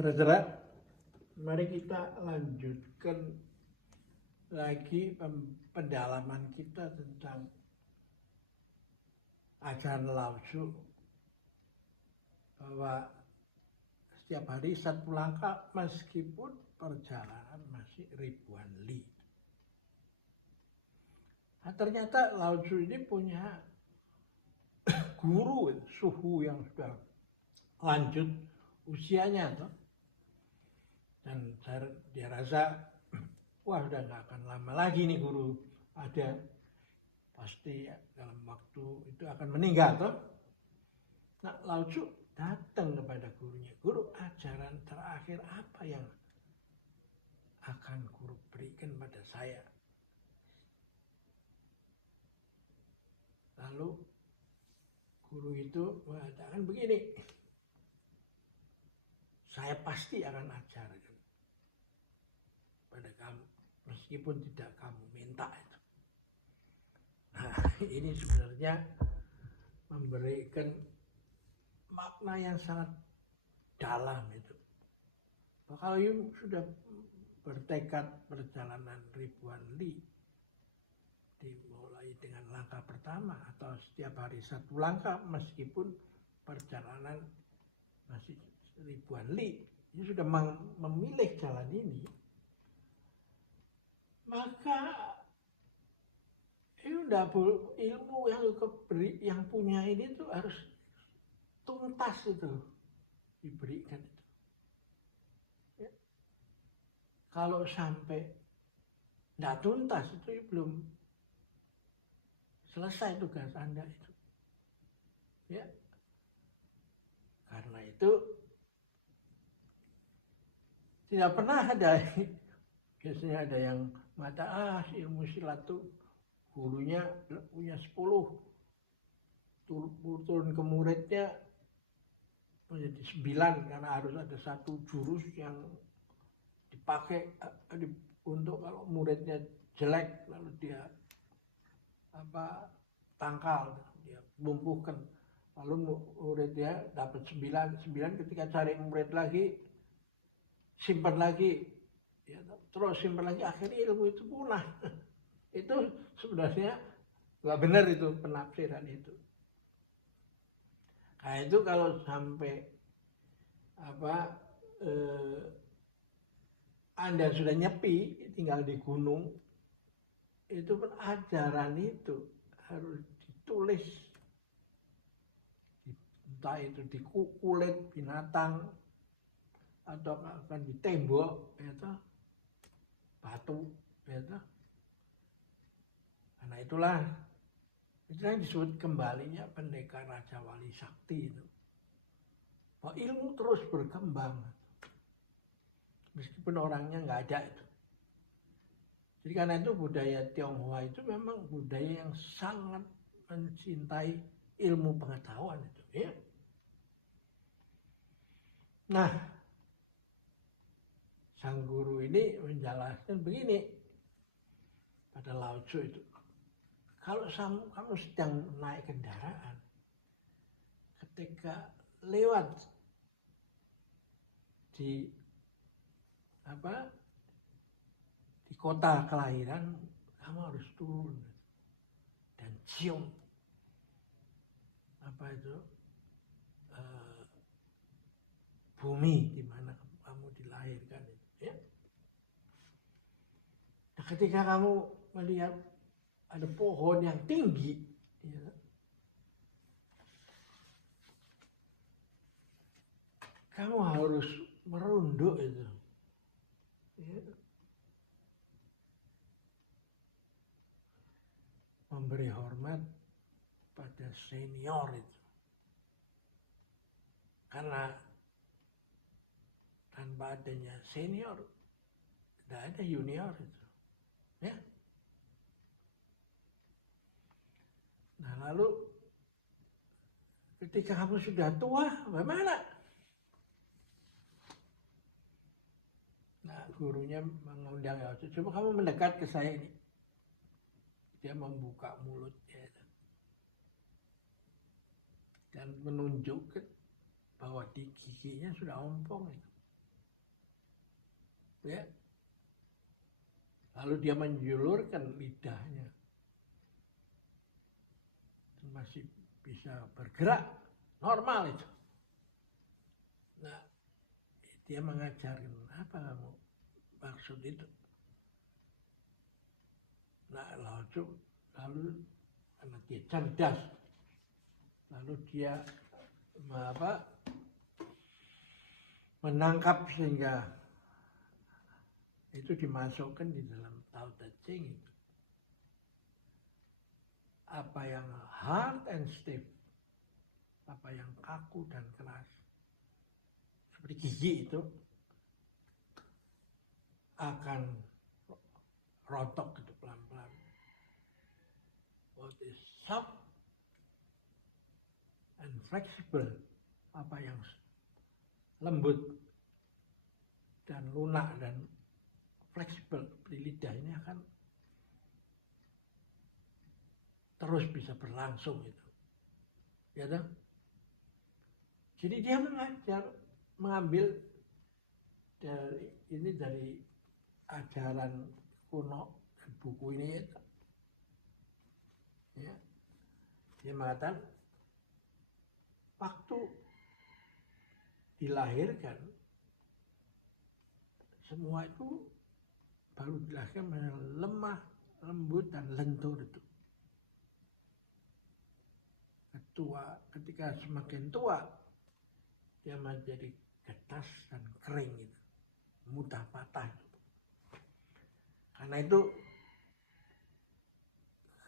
Saudara, mari kita lanjutkan lagi pendalaman kita tentang ajaran Lao Tzu, bahwa setiap hari satu langkah meskipun perjalanan masih ribuan li. Nah, ternyata Lao Tzu ini punya guru suhu yang sudah lanjut usianya toh. Dan dia rasa wah udah gak akan lama lagi nih guru ada, pasti dalam waktu itu akan meninggal toh. Nah, Lao Tzu datang kepada gurunya, guru, ajaran terakhir apa yang akan guru berikan pada saya? Lalu guru itu mengatakan begini, saya pasti akan ajarkan pada kamu meskipun tidak kamu minta itu. Nah, ini sebenarnya memberikan makna yang sangat dalam itu. Kalau sudah bertekad perjalanan ribuan li, dimulai dengan langkah pertama atau setiap hari satu langkah meskipun perjalanan masih ribuan li, ini sudah memilih jalan ini, maka ilmu yang punya ini tuh harus tuntas itu diberikan itu. Ya. Kalau sampai tidak tuntas itu belum selesai tugas Anda itu. Ya. Karena itu tidak pernah ada, biasanya ada yang mengatakan ilmu silat tuh gurunya punya 10, turun ke muridnya menjadi 9 karena harus ada satu jurus yang dipakai untuk kalau muridnya jelek lalu dia tangkal, dia lumpuhkan, lalu muridnya dapat 9 ketika cari murid lagi simpan lagi, ya, terus simpan lagi, akhirnya ilmu itu punah. Itu sebenarnya nggak benar itu penafsiran itu. Nah itu kalau sampai Anda sudah nyepi tinggal di gunung, itu pun ajaran itu harus ditulis, entah itu di kulit binatang atau akan di tembok, ya, batu, ya. Karena itulah yang disebut kembalinya pendekar Raja Wali Sakti itu. Bahwa ilmu terus berkembang meskipun orangnya nggak ada itu. Jadi karena itu budaya Tionghoa itu memang budaya yang sangat mencintai ilmu pengetahuan itu, ya. Nah, sang guru ini menjelaskan begini pada Lao Tzu itu. Kalau kamu sedang naik kendaraan, ketika lewat di kota kelahiran, kamu harus turun dan cium bumi di mana kamu dilahirkan, ya. Nah, ketika kamu melihat ada pohon yang tinggi, ya, kamu harus merunduk itu, ya. Memberi hormat pada senior itu, karena tanpa adanya senior tidak ada junior itu, ya. Nah lalu ketika kamu sudah tua, bagaimana? Nah gurunya mengundang, coba kamu mendekat ke saya ini. Dia membuka mulutnya dan menunjukkan bahwa di giginya sudah ompong itu. ya. Lalu dia menjulurkan lidahnya, masih bisa bergerak normal itu. Nah, dia mengajarkan apa kamu maksud itu. Nah, lalu karena dia cerdas, lalu dia menangkap sehingga itu dimasukkan di dalam Tao Te Ching itu. Apa yang hard and stiff, apa yang kaku dan keras, seperti gigi itu akan rontok gitu pelan-pelan. What is soft and flexible, apa yang lembut dan lunak dan fleksibel di lidah ini akan terus bisa berlangsung itu, ya kan? Jadi dia mengambil dari ajaran kuno buku ini, ya. Dia mengatakan waktu dilahirkan semua itu baru dilahirkan lemah, lembut dan lentur itu. Ketika semakin tua dia menjadi getas dan kering gitu, mudah patah gitu. Karena itu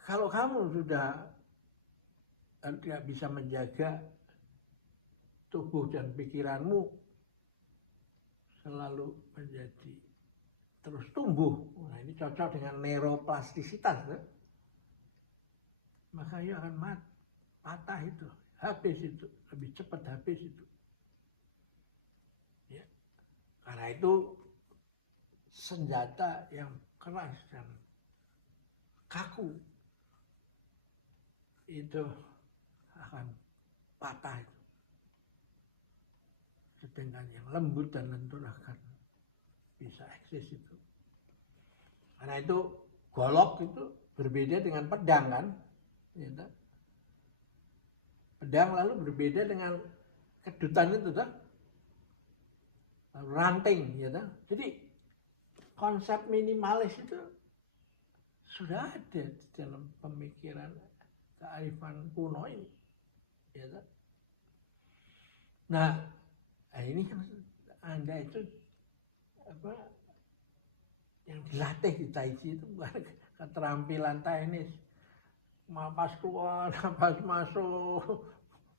kalau kamu sudah tidak bisa menjaga tubuh dan pikiranmu selalu menjadi terus tumbuh, nah ini cocok dengan neuroplastisitas, ya? Maka ia akan patah itu, habis itu, lebih cepat habis itu. Ya. Karena itu senjata yang keras dan kaku itu akan patah itu. Sedangkan yang lembut dan lentur akan bisa eksis itu. Karena itu golok itu berbeda dengan pedang kan, ya, pedang lalu berbeda dengan kedutan itu kan, ranting, ya kan. Jadi konsep minimalis itu sudah ada di dalam pemikiran kearifan kuno ini, ya kan. Nah, ini kan Anda itu yang dilatih di Tai Chi itu bukan keterampilan teknis, napas keluar, napas masuk,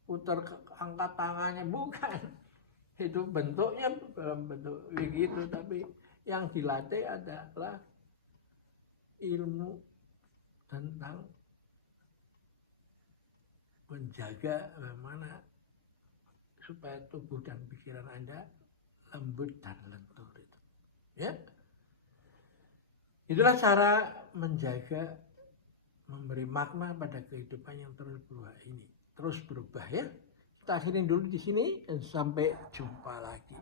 putar angkat tangannya, bukan. Itu bentuknya dalam bentuk begitu, tapi yang dilatih adalah ilmu tentang menjaga bagaimana supaya tubuh dan pikiran Anda lembut dan lentur itu. Ya. Itulah cara menjaga, memberi makna pada kehidupan yang terus berubah ini. Terus berubah, ya. Kita akhirin dulu di sini dan sampai jumpa lagi.